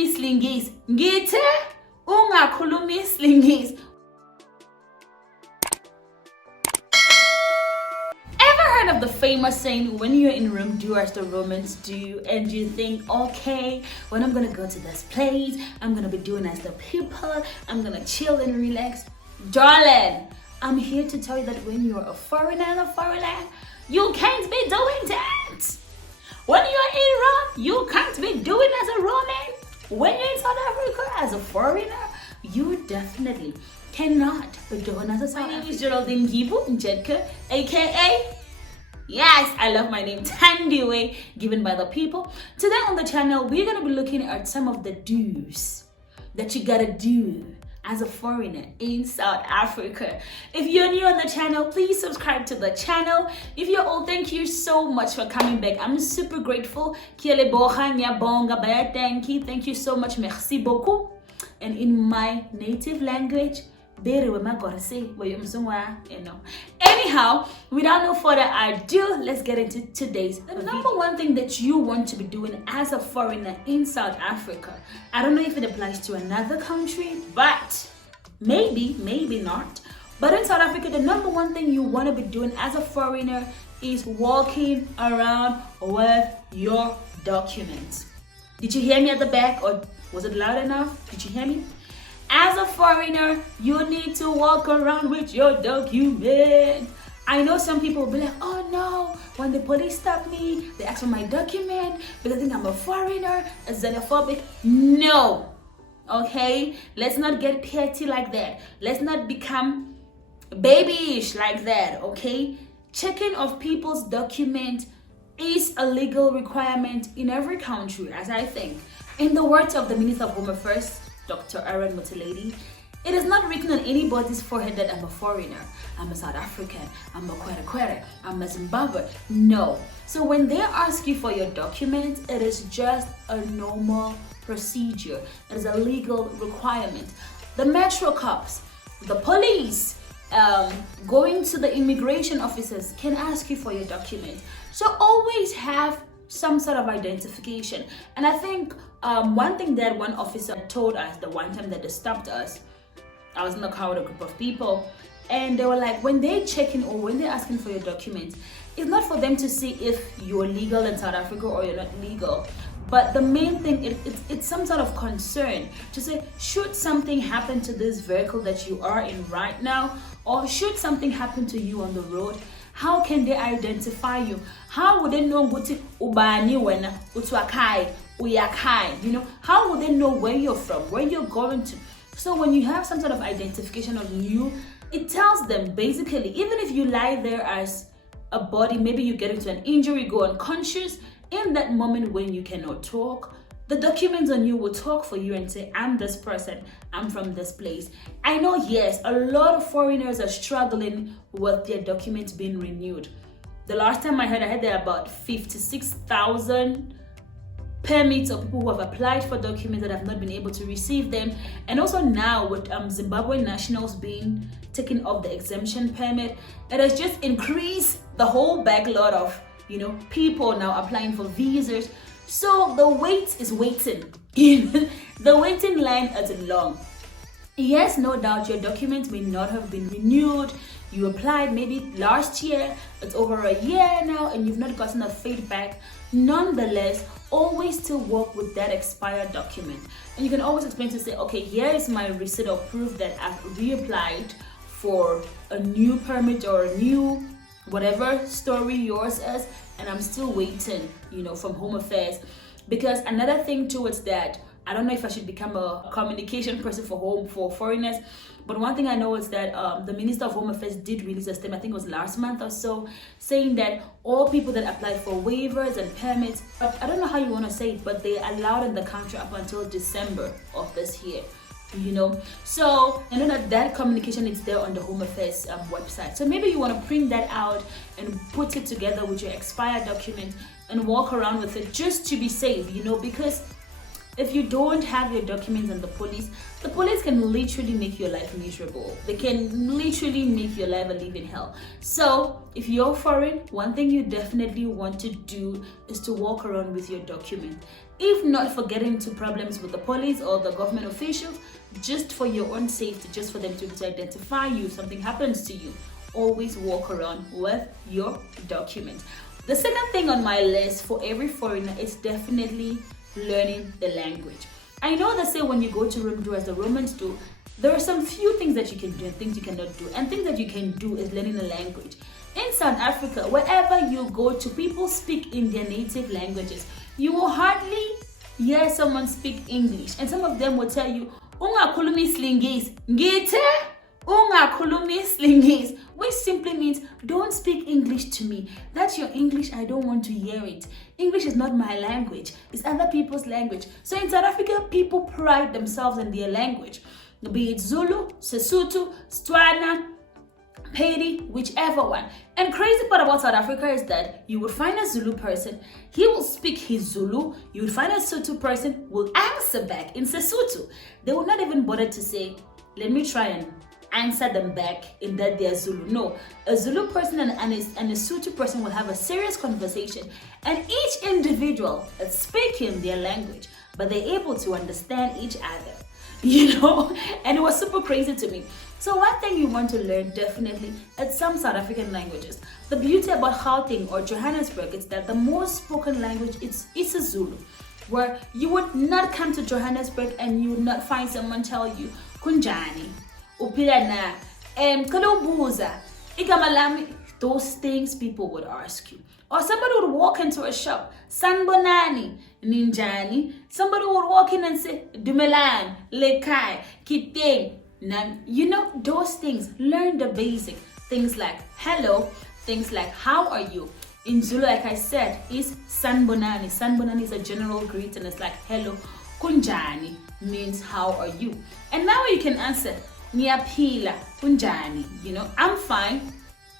ungakhulumi isilingisi. Ngithe ungakhulumi isilingisi. Of the famous saying, when you're in Rome, do as the Romans do, and you think, okay, when I'm gonna go to this place, I'm gonna be doing as the people, I'm gonna chill and relax. Darling, I'm here to tell you that when you're a foreigner in a foreign land, you can't be doing that. When you're in Rome, you can't be doing as a Roman. When you're in South Africa as a foreigner, you definitely cannot be doing as a South African. My name is Geraldine Ngibu Djetkeu, aka yes, I love my name, Thandiwe, given by the people. Today on the channel, we're going to be looking at some of the do's that you gotta do as a foreigner in South Africa. If you're new on the channel, please subscribe to the channel. If you're old, thank you so much for coming back. I'm super grateful. Thank you so much. Merci beaucoup. And in my native language, anyhow, without no further ado, let's get into today's video. Number one thing that you want to be doing as a foreigner in South Africa, I don't know if it applies to another country, but maybe not, but in South Africa, the number one thing you want to be doing as a foreigner is walking around with your documents. Did you hear me at the back, or was it loud enough? Did you hear me? As a foreigner, you need to walk around with your document. I know some people will be like, oh no, when the police stop me, they ask for my document because they think I'm a foreigner, a xenophobic. No, okay? Let's not get petty like that. Let's not become babyish like that, okay? Checking of people's document is a legal requirement in every country, as I think. In the words of the Minister of Home Affairs, Dr. Aaron Motheledi, it is not written on anybody's forehead that I'm a foreigner, I'm a South African, I'm a Kwere, I'm a Zimbabwe. No. So when they ask you for your documents, it is just a normal procedure. It is a legal requirement. The metro cops, the police, going to the immigration officers can ask you for your documents. So always have some sort of identification. And I think one thing that one officer told us the one time that they stopped us, I was in the car with a group of people, and they were like, when they check in or when they're asking for your documents, it's not for them to see if you're legal in South Africa or you're not legal, but the main thing, it's some sort of concern to say, should something happen to this vehicle that you are in right now, or should something happen to you on the road, how can they identify you? How would they know ubani wena utwakai uyakai? You know, how would they know where you're from, where you're going to? So when you have some sort of identification of you, it tells them basically, even if you lie there as a body, maybe you get into an injury, go unconscious, in that moment when you cannot talk, the documents on you will talk for you and say, I'm this person, I'm from this place. I know, yes, a lot of foreigners are struggling with their documents being renewed. The last time I heard there are about 56,000 permits of people who have applied for documents that have not been able to receive them. And also now with Zimbabwean nationals being taken off the exemption permit, it has just increased the whole backlog of, people now applying for visas. So the wait is waiting. The waiting line is long. Yes, no doubt your documents may not have been renewed. You applied maybe last year, it's over a year now, and you've not gotten a feedback. Nonetheless, always still work with that expired document. And you can always explain to say, okay, here is my receipt of proof that I've reapplied for a new permit or a new whatever story yours is, and I'm still waiting, from Home Affairs. Because another thing too is that I don't know if I should become a communication person for foreigners, but one thing I know is that the Minister of Home Affairs did release a statement, I think it was last month or so, saying that all people that applied for waivers and permits, I don't know how you want to say it, but they allowed in the country up until December of this year. So I know that communication is there on the Home Affairs website. So maybe you want to print that out and put it together with your expired document and walk around with it just to be safe, because if you don't have your documents and the police can literally make your life miserable. They can literally make your life a living hell. So if you're foreign, one thing you definitely want to do is to walk around with your document. if not for getting into problems with the police or the government officials, just for your own safety, just for them to be able to identify you if something happens to you. Always walk around with your document. The second thing on my list for every foreigner is definitely learning the language. I know they say when you go to Rome, do as the Romans do. There are some few things that you can do and things you cannot do. And things that you can do is learning a language. In South Africa, wherever you go to, people speak in their native languages. You will hardly hear someone speak English. And some of them will tell you, ungakhulumi isilingisi, ngithe ungakhulumi isilingisi, which simply means don't speak English to me. That's your English, I don't want to hear it. English is not my language, it's other people's language. So in South Africa, people pride themselves in their language. Be it Zulu, Sesotho, Tswana, Pedi, whichever one. And crazy part about South Africa is that you would find a Zulu person, he will speak his Zulu. You would find a Sotho person will answer back in Sesotho. They will not even bother to say, let me try and answer them back in that they're Zulu. No, a Zulu person and a Sotho person will have a serious conversation, and each individual is speaking their language, but they're able to understand each other. And it was super crazy to me. So one thing you want to learn definitely is some South African languages. The beauty about Gauteng or Johannesburg is that the most spoken language is isiZulu, where you would not come to Johannesburg and you would not find someone tell you kunjani, uphila na, ngicela ubuza, igama lami. Those things people would ask you. Or somebody would walk into a shop, sanbonani, ninjani. Somebody would walk in and say, dumelan, lekai, kiteng. Those things. Learn the basic things like hello, things like how are you. In Zulu, like I said, is sanbonani. Sanbonani is a general greeting. It's like hello. Kunjani means how are you. And now you can answer, ngiyaphila, kunjani. I'm fine.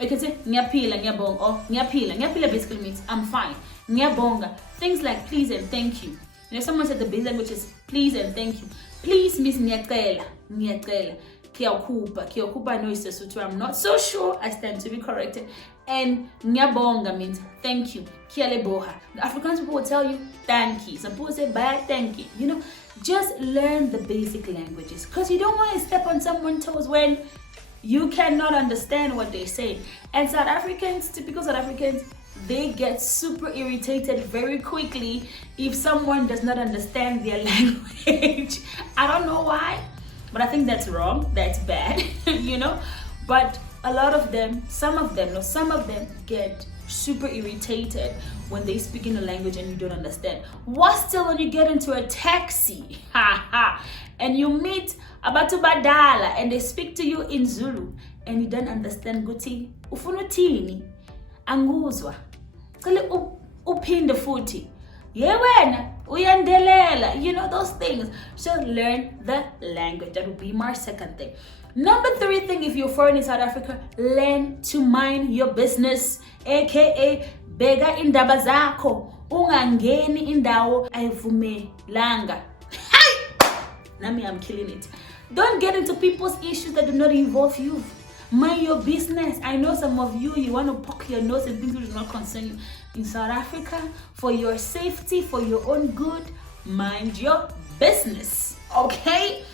You can say ngiyaphila, ngiyabonga, or ngiyaphila. Ngiyaphila basically means I'm fine. Ngiyabonga, things like please and thank you. Someone said the basic language is please and thank you. Please means ngiyacela, ngiyacela. Kiyakupa, I know it's Sesotho, I'm not so sure, I stand to be corrected. And ngiyabonga means thank you. Kiyaleboha. The Afrikaans people will tell you thank you. Some people say bye, thank you. Just learn the basic languages, because you don't want to step on someone's toes when you cannot understand what they say. And South Africans, typical South Africans, they get super irritated very quickly if someone does not understand their language. I don't know why, but I think that's wrong, that's bad, But a lot of them, some of them get super irritated when they speak in a language and you don't understand. What's still when you get into a taxi, and you meet Abatu Badala and they speak to you in Zulu and you don't understand Guti, ufunutini, anguzwa, kale upinde futi, yewena, uyandelela, those things. So learn the language. That would be my second thing. Number 3 thing, if you're foreign in South Africa, learn to mind your business, aka bega indaba zakho, ungangeni indawo ayivumelanga. Nami, I'm killing it. Don't get into people's issues that do not involve you. Mind your business. I know some of you want to poke your nose in things which do not concern you. In South Africa, for your safety, for your own good, mind your business. Okay?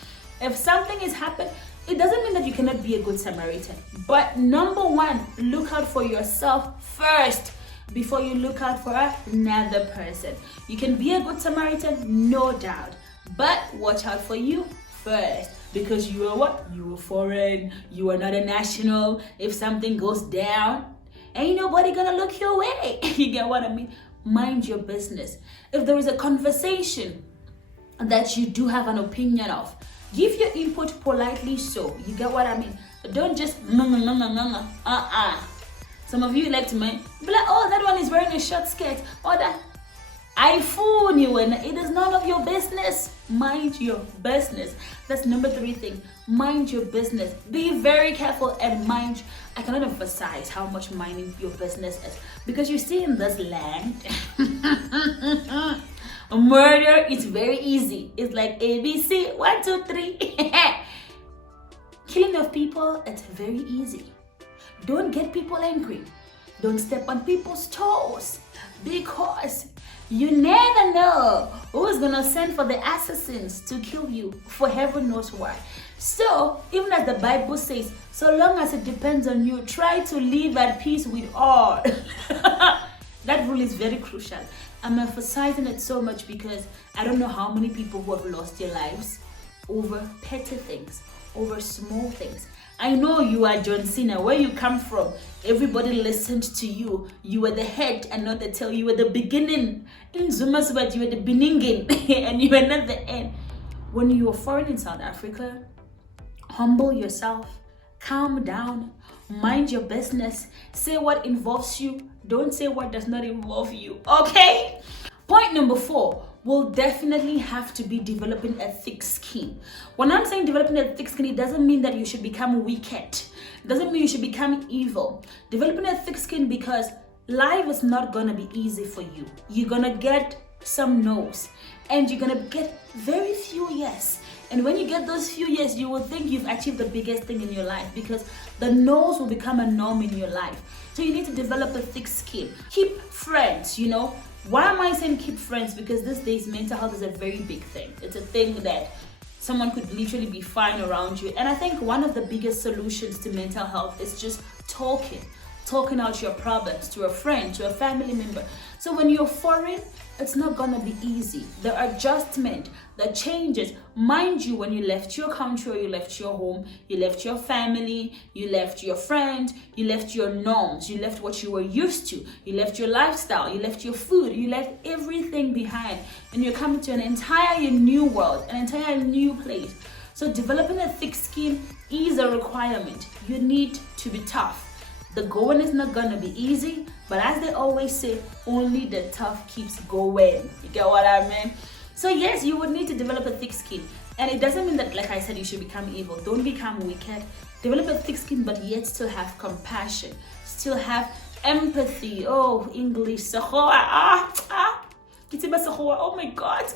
If something is happening, it doesn't mean that you cannot be a good Samaritan. But number 1, look out for yourself first before you look out for another person. You can be a good Samaritan, no doubt. But watch out for you first, because you are what? You are foreign. You are not a national. If something goes down, ain't nobody gonna look your way. You get what I mean? Mind your business. If there is a conversation that you do have an opinion of, give your input politely so. You get what I mean? Don't just Some of you like to be like, oh, that one is wearing a short skirt, or that I fool you, and it is none of your business. Mind your business. That's number 3 thing. Mind your business. Be very careful and mind. I cannot emphasize how much minding your business is, because you see in this land, murder is very easy. It's like ABC, 1, 2, 3. Killing of people, it's very easy. Don't get people angry. Don't step on people's toes, because You never know who is gonna send for the assassins to kill you for heaven knows why. So, even as the Bible says, so long as it depends on you, try to live at peace with all. That rule is very crucial. I'm emphasizing it so much because I don't know how many people who have lost their lives over petty things, over small things. I know you are John Cena. Where you come from, everybody listened to you. You were the head and not the tail. You were the beginning. In Zumaswat, you were the beginning and you were not the end. When you are foreign in South Africa, humble yourself, calm down, mind your business, say what involves you, don't say what does not involve you, okay? Point number 4 will definitely have to be developing a thick skin. When I'm saying developing a thick skin, it doesn't mean that you should become wicked. It doesn't mean you should become evil. Developing a thick skin because life is not gonna be easy for you. You're gonna get some no's and you're gonna get very few yes. And when you get those few yes, you will think you've achieved the biggest thing in your life because the no's will become a norm in your life. So you need to develop a thick skin. Keep friends, you know. Why am I saying keep friends? Because these days mental health is a very big thing. It's a thing that someone could literally be fine around you. And I think one of the biggest solutions to mental health is just talking out your problems to a friend, to a family member. So when you're foreign, it's not gonna be easy. The adjustment, the changes. Mind you, when you left your country or you left your home, you left your family, you left your friends, you left your norms, you left what you were used to, you left your lifestyle, you left your food, you left everything behind. And you're coming to an entire new world, an entire new place. So developing a thick skin is a requirement. You need to be tough. The going is not gonna be easy, but as they always say, only the tough keeps going. You get what I mean? So yes, you would need to develop a thick skin. And it doesn't mean that, like I said, you should become evil. Don't become wicked. Develop a thick skin, but yet still have compassion. Still have empathy. Oh, English. Oh my God.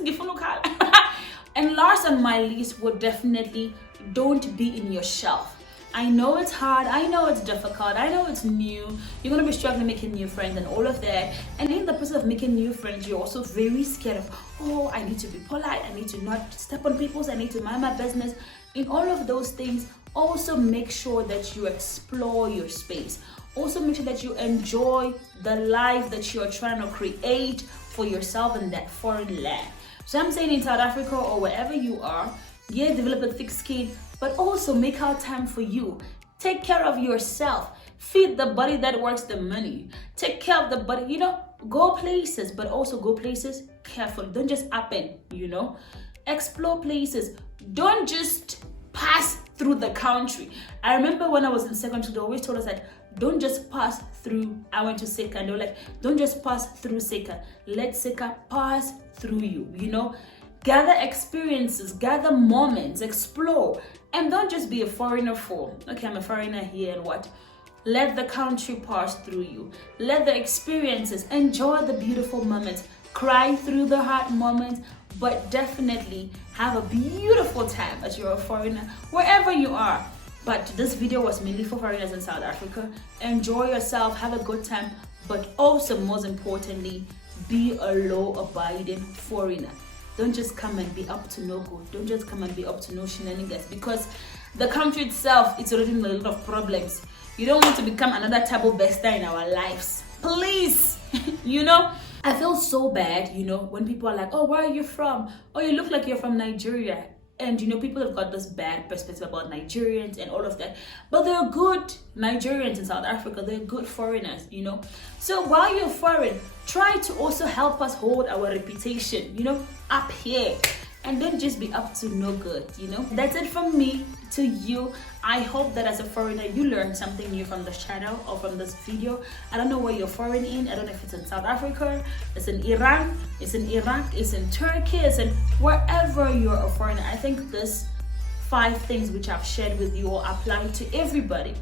And last on my list would definitely don't be in your shelf. I know it's hard, I know it's difficult, I know it's new. You're gonna be struggling making new friends and all of that. And in the process of making new friends, you're also very scared of, oh, I need to be polite, I need to not step on people's, I need to mind my business. In all of those things, also make sure that you explore your space. Also make sure that you enjoy the life that you're trying to create for yourself in that foreign land. So I'm saying in South Africa or wherever you are, yeah, develop a thick skin, but also make out time for you. Take care of yourself. Feed the body that works the money. Take care of the body, you know, go places, but also go places carefully. Don't just up and, you know, explore places. Don't just pass through the country. I remember when I was in secondary, they always told us that don't just pass through. I went to Seka and they were like, don't just pass through Seka. Let Seka pass through you, you know. Gather experiences, gather moments, explore, and don't just be a foreigner for, okay, I'm a foreigner here and what? Let the country pass through you. Let the experiences, enjoy the beautiful moments, cry through the hard moments, but definitely have a beautiful time as you're a foreigner, wherever you are. But this video was mainly for foreigners in South Africa. Enjoy yourself, have a good time, but also most importantly, be a law-abiding foreigner. Don't just come and be up to no good. Don't just come and be up to no shenanigans, because the country itself, it's already in a lot of problems. You don't want to become another Tabo Bester in our lives. Please, you know, I feel so bad, you know, when people are like, oh, where are you from? Oh, you look like you're from Nigeria. And, you know, people have got this bad perspective about Nigerians and all of that. But they're good Nigerians in South Africa. They're good foreigners, you know. So while you're foreign, try to also help us hold our reputation, you know, up here. And don't just be up to no good, you know. That's it from me to you. I hope that as a foreigner, you learned something new from this channel or from this video. I don't know where you're foreign in. I don't know if it's in South Africa, it's in Iran, it's in Iraq, it's in Turkey, it's in wherever you're a foreigner. I think this 5 things which I've shared with you all apply to everybody,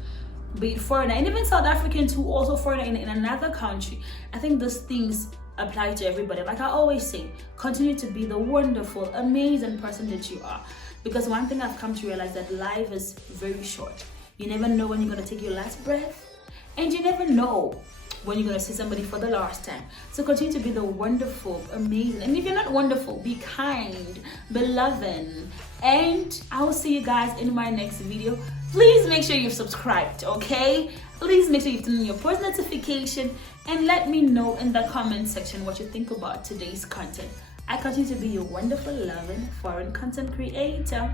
be it foreigner, and even South Africans who also foreigner in another country. I think these things apply to everybody. Like I always say, continue to be the wonderful, amazing person that you are. Because one thing I've come to realize that life is very short. You never know when you're going to take your last breath, and you never know when you're going to see somebody for the last time. So continue to be the wonderful, amazing, and if you're not wonderful, be kind, be loving, and I will see you guys in my next video. Please make sure you've subscribed, okay? Please make sure you've turned on your post notification, and let me know in the comment section what you think about today's content. I continue to be your wonderful, loving foreign content creator.